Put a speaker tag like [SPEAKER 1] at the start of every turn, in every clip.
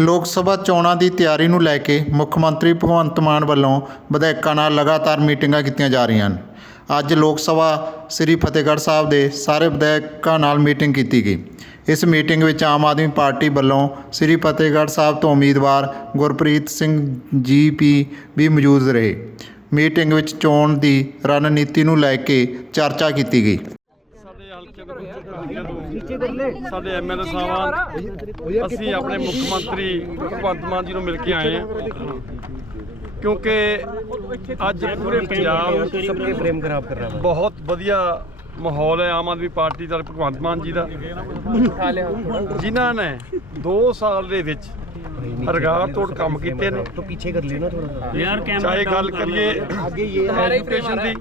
[SPEAKER 1] ਲੋਕ ਸਭਾ ਚੋਣਾਂ ਦੀ ਤਿਆਰੀ ਨੂੰ ਲੈ ਕੇ ਮੁੱਖ ਮੰਤਰੀ ਭਗਵੰਤ ਮਾਨ ਵੱਲੋਂ ਵਿਧਾਇਕਾਂ ਨਾਲ ਲਗਾਤਾਰ ਮੀਟਿੰਗਾਂ ਕੀਤੀਆਂ ਜਾ ਰਹੀਆਂ ਹਨ। ਅੱਜ ਲੋਕ ਸਭਾ ਸ੍ਰੀ ਫਤਿਹਗੜ੍ਹ ਸਾਹਿਬ ਦੇ ਸਾਰੇ ਵਿਧਾਇਕਾਂ ਨਾਲ ਮੀਟਿੰਗ ਕੀਤੀ ਗਈ। ਇਸ ਮੀਟਿੰਗ ਵਿੱਚ ਆਮ ਆਦਮੀ ਪਾਰਟੀ ਵੱਲੋਂ ਸ੍ਰੀ ਫਤਿਹਗੜ੍ਹ ਸਾਹਿਬ ਤੋਂ ਉਮੀਦਵਾਰ ਗੁਰਪ੍ਰੀਤ ਸਿੰਘ ਜੀ ਪੀ ਵੀ ਮੌਜੂਦ ਰਹੇ। ਮੀਟਿੰਗ ਵਿੱਚ ਚੋਣ ਦੀ ਰਣਨੀਤੀ ਨੂੰ ਲੈ ਕੇ ਚਰਚਾ ਕੀਤੀ ਗਈ।
[SPEAKER 2] ਸਾਡੇ ਐਮਐਲਏ ਸਾਹਿਬ ਅਸੀਂ ਆਪਣੇ ਮੁੱਖ ਮੰਤਰੀ ਭਗਵੰਤ ਮਾਨ ਜੀ ਨੂੰ ਮਿਲ ਕੇ ਆਏ ਹਾਂ। ਕਿਉਂਕਿ ਅੱਜ ਪੂਰੇ ਪੰਜਾਬ
[SPEAKER 3] ਸਭ ਪ੍ਰੇਮ ਖਰਾਬ ਕਰ ਰਿਹਾ
[SPEAKER 2] ਬਹੁਤ ਵਧੀਆ ਮਾਹੌਲ ਹੈ ਆਮ ਆਦਮੀ ਪਾਰਟੀ ਦਾ ਭਗਵੰਤ ਮਾਨ ਜੀ ਦਾ। ਜਿਨ੍ਹਾਂ ਨੇ 2 ਸਾਲ ਦੇ ਵਿੱਚ ਰਗਾਰ ਤੋੜ ਕੰਮ ਕੀਤੇ ਨੇ।
[SPEAKER 3] ਤੋਂ ਪਿੱਛੇ ਕਰ ਲਿਓ ਥੋੜਾ
[SPEAKER 4] ਯਾਰ ਕੈਮਰਾ
[SPEAKER 2] ਚਾਹੇ ਗੱਲ ਕਰੀਏ
[SPEAKER 3] ਅੱਗੇ ਇਹ
[SPEAKER 2] ਐਜੂਕੇਸ਼ਨ ਦੀ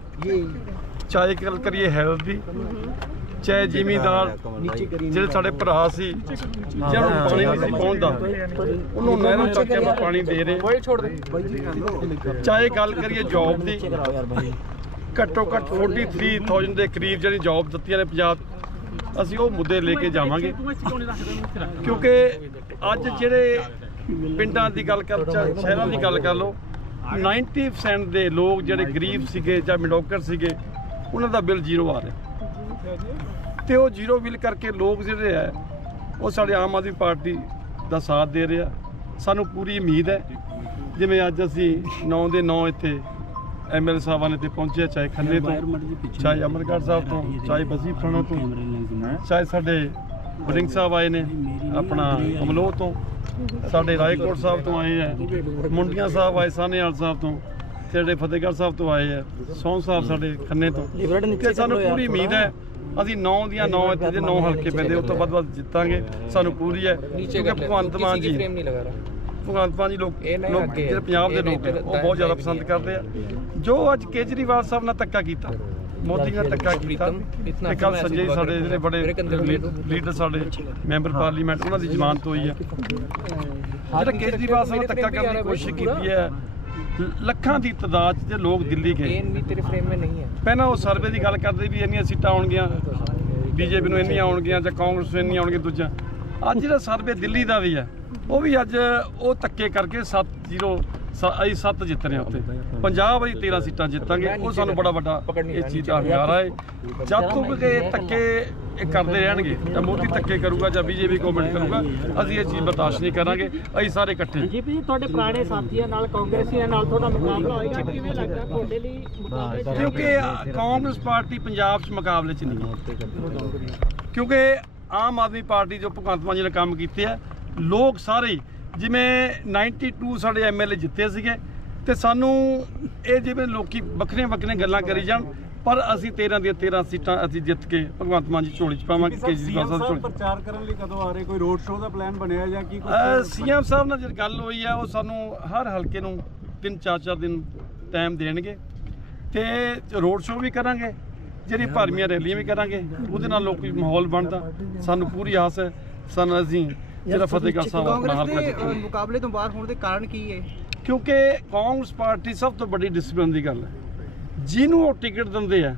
[SPEAKER 2] ਚਾਹੇ ਗੱਲ ਕਰੀਏ ਹੈਲਥ ਦੀ। ਚਾਹੇ ਜ਼ਿਮੀਦਾਰ, ਜਿਹੜੇ ਸਾਡੇ ਭਰਾ ਸੀ, ਜਿਹਨਾਂ ਪਾਣੀ ਨਹੀਂ ਸੀ ਪਹੁੰਚਦਾ, ਉਹਨੂੰ ਨਹਿਰੋਂ ਚੱਕ ਕੇ ਪਾਣੀ ਦੇ ਰਹੇ ਚਾਹੇ ਗੱਲ ਕਰੀਏ ਜੌਬ ਦੀ, ਘੱਟੋ ਘੱਟ 43000 ਦੇ ਕਰੀਬ ਜਿਹੜੀ ਜੌਬ ਦਿੱਤੀਆਂ ਨੇ ਪੰਜਾਬ, ਅਸੀਂ ਉਹ ਮੁੱਦੇ ਲੈ ਕੇ ਜਾਵਾਂਗੇ। ਕਿਉਂਕਿ ਅੱਜ ਜਿਹੜੇ ਪਿੰਡਾਂ ਦੀ ਗੱਲ ਕਰ ਸ਼ਹਿਰਾਂ ਦੀ ਗੱਲ ਕਰ ਲਓ 90% ਦੇ ਲੋਕ ਜਿਹੜੇ ਗਰੀਬ ਸੀਗੇ ਜਾਂ ਮਿਡੋਕਰ ਸੀਗੇ, ਉਹਨਾਂ ਦਾ ਬਿੱਲ ਜ਼ੀਰੋ ਆ ਰਿਹਾ। ਤੇ ਉਹ ਜ਼ੀਰੋ ਬਿੱਲ ਕਰਕੇ ਲੋਕ ਜਿਹੜੇ ਆ, ਉਹ ਸਾਡੇ ਆਮ ਆਦਮੀ ਪਾਰਟੀ ਦਾ ਸਾਥ ਦੇ ਰਿਹਾ ਸਾਨੂੰ ਪੂਰੀ ਉਮੀਦ ਹੈ। ਜਿਵੇਂ ਅੱਜ ਅਸੀਂ 9 ਦੇ 9 ਇੱਥੇ ਐਮਐਲ ਨੇ ਇੱਥੇ ਪਹੁੰਚੇ ਚਾਹੇ ਖੰਨੇ ਤੋਂ, ਚਾਹੇ ਅਮਰਗੜ੍ਹ ਸਾਹਿਬ ਤੋਂ, ਚਾਹੇ ਬਸੀ ਫਰਾਣਾ ਤੋਂ, ਚਾਹੇ ਸਾਡੇ ਬਰਿੰਗ ਸਾਹਿਬ ਆਏ ਨੇ, ਆਪਣਾ ਅਮਲੋਹ ਤੋਂ, ਸਾਡੇ ਰਾਏਕੋਟ ਸਾਹਿਬ ਤੋਂ ਆਏ ਆ, ਮੁੰਡੀਆਂ ਸਾਹਿਬ ਆਏ ਸਾਨੇਵਾਲ ਸਾਹਿਬ ਤੋਂ, ਤੇ ਜਿਹੜੇ ਫਤਿਹਗੜ੍ਹ ਸਾਹਿਬ ਤੋਂ ਆਏ ਆ ਸੌਂ ਸਾਹਿਬ ਸਾਡੇ ਖੰਨੇ ਤੋਂ। ਤੇ ਸਾਨੂੰ ਪੂਰੀ ਉਮੀਦ ਹੈ ਅਸੀਂ 9 ਦੀਆਂ 9 ਇੱਥੇ ਜੇ 9 ਹਲਕੇ ਪੈਂਦੇ ਉਸ ਤੋਂ ਵੱਧ ਜਿੱਤਾਂਗੇ ਸਾਨੂੰ ਪੂਰੀ ਹੈ ਕਿਉਂਕਿ ਭਗਵੰਤ ਮਾਨ ਜੀ ਭਗਵੰਤ ਮਾਨ ਜੀ ਲੋਕ ਲੋਕ ਜਿਹੜੇ ਪੰਜਾਬ ਦੇ ਲੋਕ ਉਹ ਬਹੁਤ ਜ਼ਿਆਦਾ ਪਸੰਦ ਕਰਦੇ ਆ। ਜੋ ਅੱਜ ਕੇਜਰੀਵਾਲ ਸਾਹਿਬ ਨਾਲ ਧੱਕਾ ਕੀਤਾ ਮੋਦੀ ਨੇ ਧੱਕਾ ਕੀਤਾ ਤੇ ਕੱਲ ਸੰਜੇ ਸਾਡੇ ਜਿਹੜੇ ਬੜੇ ਲੀਡਰ ਸਾਡੇ ਮੈਂਬਰ ਪਾਰਲੀਮੈਂਟ ਉਹਨਾਂ ਦੀ ਜ਼ਮਾਨਤ ਹੋਈ ਹੈ। ਜਿਹੜਾ ਕੇਜਰੀਵਾਲ ਸਾਹਿਬ ਨਾਲ ਧੱਕਾ ਕਰਨ ਦੀ ਕੋਸ਼ਿਸ਼ ਕੀਤੀ ਹੈ ਲੱਖਾਂ ਦੀ ਤਾਦਾਦ 'ਚ ਜੇ ਲੋਕ ਦਿੱਲੀ ਗਏ
[SPEAKER 5] पेन भी तेरे फ्रेम में नहीं है
[SPEAKER 2] ਪਹਿਲਾਂ ਉਹ ਸਰਵੇ ਦੀ ਗੱਲ ਕਰਦੇ ਵੀ ਇੰਨੀਆਂ ਸੀਟਾਂ ਆਉਣਗੀਆਂ ਬੀਜੇਪੀ ਨੂੰ ਇੰਨੀਆਂ ਆਉਣਗੀਆਂ ਜਾਂ ਕਾਂਗਰਸ ਨੂੰ ਇੰਨੀਆਂ ਆਉਣਗੀਆਂ ਦੂਜਾ ਅੱਜ ਜਿਹੜਾ ਸਰਵੇ ਦਿੱਲੀ ਦਾ ਵੀ ਹੈ ਉਹ ਵੀ ਅੱਜ ਉਹ ਧੱਕੇ ਕਰਕੇ 7-0 ਅਸੀਂ 7 ਜਿੱਤ ਰਹੇ ਹਾਂ ਉੱਥੇ। ਪੰਜਾਬ ਅਸੀਂ 13 ਸੀਟਾਂ ਜਿੱਤਾਂਗੇ। ਉਹ ਸਾਨੂੰ ਬੜਾ ਵੱਡਾ ਇਹ ਚੀਜ਼ ਦਾ ਹੰਗਾਰਾ ਹੈ ਜਦ ਤੱਕ ਇਹ ਧੱਕੇ ਇਹ ਕਰਦੇ ਰਹਿਣਗੇ ਜਾਂ ਮੋਦੀ ਧੱਕੇ ਕਰੂਗਾ ਜਾਂ ਬੀਜੇਪੀ ਗਵਰਨਮੈਂਟ ਕਰੂਗਾ ਅਸੀਂ ਇਹ ਚੀਜ਼ ਬਰਦਾਸ਼ਤ ਨਹੀਂ ਕਰਾਂਗੇ। ਅਸੀਂ ਸਾਰੇ ਇਕੱਠੇ।
[SPEAKER 4] ਜੀਪੀ ਜੀ ਤੁਹਾਡੇ ਪੁਰਾਣੇ ਸਾਥੀਆਂ ਨਾਲ ਕਾਂਗਰਸੀਆਂ ਨਾਲ ਤੁਹਾਡਾ ਮੁਕਾਬਲਾ ਹੋਏਗਾ। ਕਿਵੇਂ ਲੱਗਦਾ ਤੁਹਾਡੇ ਲਈ ਮੁਕਾਬਲੇ
[SPEAKER 2] ਕਿਉਂਕਿ ਕਾਂਗਰਸ ਪਾਰਟੀ ਪੰਜਾਬ 'ਚ ਮੁਕਾਬਲੇ 'ਚ ਨਹੀਂ ਹੈ। ਕਿਉਂਕਿ ਆਮ ਆਦਮੀ ਪਾਰਟੀ ਜੋ ਭਗਵੰਤ ਮਾਨ ਜੀ ਨੇ ਕੰਮ ਕੀਤੇ ਆ ਲੋਕ ਸਾਰੇ ਜਿਵੇਂ 92 ਸਾਡੇ ਐਮਐਲਏ ਜਿੱਤੇ ਸੀਗੇ ਤੇ ਸਾਨੂੰ ਇਹ ਜਿਵੇਂ ਲੋਕੀ ਵੱਖਰੀਆਂ ਵੱਖਰੀਆਂ ਗੱਲਾਂ ਕਰੀ ਜਾਣ ਪਰ ਅਸੀਂ 13 ਦੀਆਂ 13 ਸੀਟਾਂ ਅਸੀਂ ਜਿੱਤ ਕੇ ਭਗਵੰਤ ਮਾਨ ਜੀ ਝੋਲੀ 'ਚ ਪਾਵਾਂਗੇ ਕੇਜਰੀਵਾਲ ਸਾਹਿਬ ਝੋਲੀ
[SPEAKER 6] ਪ੍ਰਚਾਰ ਕਰਨ ਲਈ ਕਦੋਂ ਆ ਰਹੇ? ਕੋਈ ਰੋਡ ਸ਼ੋਅ ਦਾ ਪਲਾਨ ਬਣਿਆ ਜਾਂ ਕੀ
[SPEAKER 2] ਸੀਐਮ ਸਾਹਿਬ ਨਾਲ ਜਿਹੜੀ ਗੱਲ ਹੋਈ ਆ ਉਹ ਸਾਨੂੰ ਹਰ ਹਲਕੇ ਨੂੰ ਤਿੰਨ ਚਾਰ ਚਾਰ ਦਿਨ ਟਾਈਮ ਦੇਣਗੇ ਤੇ ਰੋਡ ਸ਼ੋਅ ਵੀ ਕਰਾਂਗੇ ਜਿਹੜੀ ਭਾਰਮੀਆਂ ਰੈਲੀਆਂ ਵੀ ਕਰਾਂਗੇ ਉਹਦੇ ਨਾਲ ਲੋਕੀ ਮਾਹੌਲ ਬਣਦਾ। ਸਾਨੂੰ ਆਸ ਆਸ ਹੈ ਸਾਨੂੰ ਅਸੀਂ ਜਿਹੜਾ ਫਤਿਹਗੜ੍ਹ ਸਾਹਿਬ ਆਪਣਾ ਹਲਕਾ ਜਿੱਤਾਂਗੇ।
[SPEAKER 3] ਮੁਕਾਬਲੇ ਤੋਂ ਬਾਹਰ ਹੋਣ ਦੇ ਕਾਰਨ ਕੀ ਹੈ
[SPEAKER 2] ਕਿਉਂਕਿ ਕਾਂਗਰਸ ਪਾਰਟੀ ਸਭ ਤੋਂ ਵੱਡੀ ਡਿਸਪਲਿਨ ਦੀ ਗੱਲ ਹੈ। ਜਿਹਨੂੰ ਉਹ ਟਿਕਟ ਦਿੰਦੇ ਆ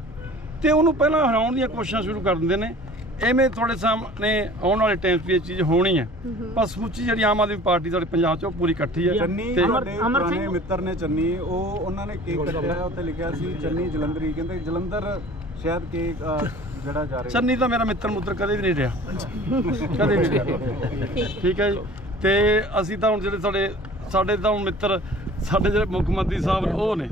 [SPEAKER 2] ਤੇ ਉਹਨੂੰ ਪਹਿਲਾਂ ਹਰਾਉਣ ਦੀਆਂ ਕੋਸ਼ਿਸ਼ਾਂ ਸ਼ੁਰੂ ਕਰ ਦਿੰਦੇ ਨੇ। ਐਵੇਂ ਤੁਹਾਡੇ ਸਾਹਮਣੇ ਆਉਣ ਵਾਲੇ ਟਾਈਮ 'ਚ ਇਹ ਚੀਜ਼ ਹੋਣੀ ਹੈ। ਪਰ ਸਮੁੱਚੀ ਜਿਹੜੀ ਆਮ ਆਦਮੀ ਪਾਰਟੀ ਸਾਡੇ ਪੰਜਾਬ 'ਚ ਉਹ ਪੂਰੀ ਇਕੱਠੀ ਹੈ।
[SPEAKER 6] ਚੰਨੀ
[SPEAKER 2] ਤੇ
[SPEAKER 6] ਤੁਹਾਡੇ
[SPEAKER 4] ਅਮਰ
[SPEAKER 6] ਪੁਰਾਣੇ
[SPEAKER 4] ਸਿੰਘ-
[SPEAKER 6] ਮਿੱਤਰ ਨੇ ਚੰਨੀ ਉਹ ਉਹਨਾਂ ਨੇ ਕੇਕ ਕੱਟਿਆ ਉੱਤੇ ਲਿਖਿਆ ਸੀ ਚੰਨੀ ਜਲੰਧਰੀ। ਕਹਿੰਦੇ ਜਲੰਧਰ ਸ਼ਾਇਦ ਕੇਕ ਜਿਹੜਾ ਜਾ ਰਿਹਾ।
[SPEAKER 2] ਚੰਨੀ ਤਾਂ ਮੇਰਾ ਮਿੱਤਰ ਮੁੱਤਰ ਕਦੇ ਵੀ ਨਹੀਂ ਰਿਹਾ। ਕਦੇ ਵੀ ਨਹੀਂ ਰਿਹਾ। ਠੀਕ ਹੈ ਜੀ। ਤੇ ਅਸੀਂ ਤਾਂ ਹੁਣ ਜਿਹੜੇ ਸਾਡੇ ਸਾਡੇ ਤਾਂ ਹੁਣ ਮਿੱਤਰ ਸਾਡੇ ਜਿਹੜੇ ਮੁੱਖ ਮੰਤਰੀ ਸਾਹਿਬ ਉਹ ਨੇ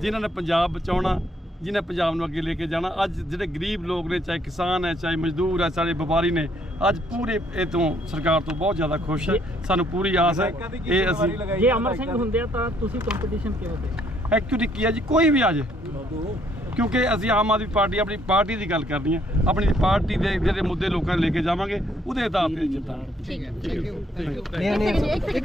[SPEAKER 2] ਜਿਨ੍ਹਾਂ ਨੇ ਪੰਜਾਬ ਬਚਾਉਣਾ ਜਿਨ੍ਹਾਂ ਪੰਜਾਬ ਨੂੰ ਅੱਗੇ ਲੈ ਕੇ ਜਾਣਾ। ਅੱਜ ਜਿਹੜੇ ਗਰੀਬ ਲੋਕ ਨੇ ਚਾਹੇ ਕਿਸਾਨ ਹੈ ਚਾਹੇ ਮਜ਼ਦੂਰ ਹੈ ਚਾਹੇ ਵਪਾਰੀ ਨੇ ਅੱਜ ਪੂਰੇ ਇਹ ਤੋਂ ਸਰਕਾਰ ਤੋਂ ਬਹੁਤ ਜ਼ਿਆਦਾ ਖੁਸ਼ ਹੈ। ਸਾਨੂੰ ਪੂਰੀ ਆਸ ਹੈ ਇਹ ਅਸੀਂ
[SPEAKER 4] ਜੇ ਅਮਰ ਸਿੰਘ ਹੁੰਦੇ ਆ ਤਾਂ ਤੁਸੀਂ ਕੰਪੀਟੀਸ਼ਨ ਕਿਵੇਂ ਦੇ
[SPEAKER 2] ਐਕਚੁਅਲੀ ਕੀ ਹੈ ਜੀ? ਕੋਈ ਵੀ ਆ ਜੇ। ਕਿਉਂਕਿ ਅਸੀਂ ਆਮ ਆਦਮੀ ਪਾਰਟੀ ਆਪਣੀ ਪਾਰਟੀ ਦੀ ਗੱਲ ਕਰਨੀ ਹੈ। ਆਪਣੀ ਪਾਰਟੀ ਦੇ ਜਿਹੜੇ ਮੁੱਦੇ ਲੋਕਾਂ ਨੂੰ ਲੈ ਕੇ ਜਾਵਾਂਗੇ ਉਹਦੇ ਆਧਾਰ ਤੇ ਜਿੱਤਾਂਗੇ।
[SPEAKER 3] ਨਹੀਂ ਨਹੀਂ